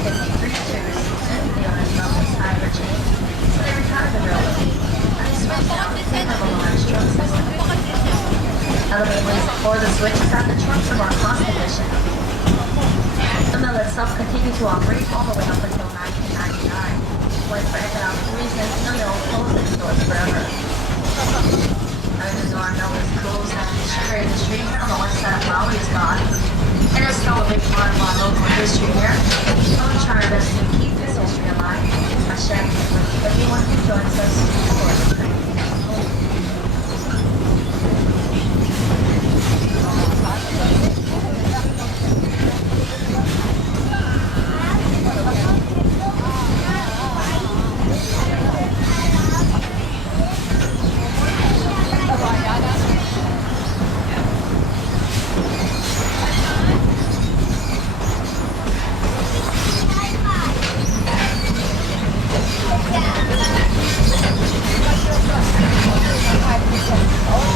1953 to resist the owners of this tire chain, so they retired the railroad. And they switched out in favor of a large truck system. Elevated ways for the switch is that the trucks are more cost efficient. The mill itself continued to operate all the way up until 1999, when for economic reasons the mill closed its doors forever. Even though our mill is closed and the sugar industry on the west side of Maui is gone, it is still a big part of our local history here, so we try our best to keep this history alive by sharing it with everyone who joins us for the trip.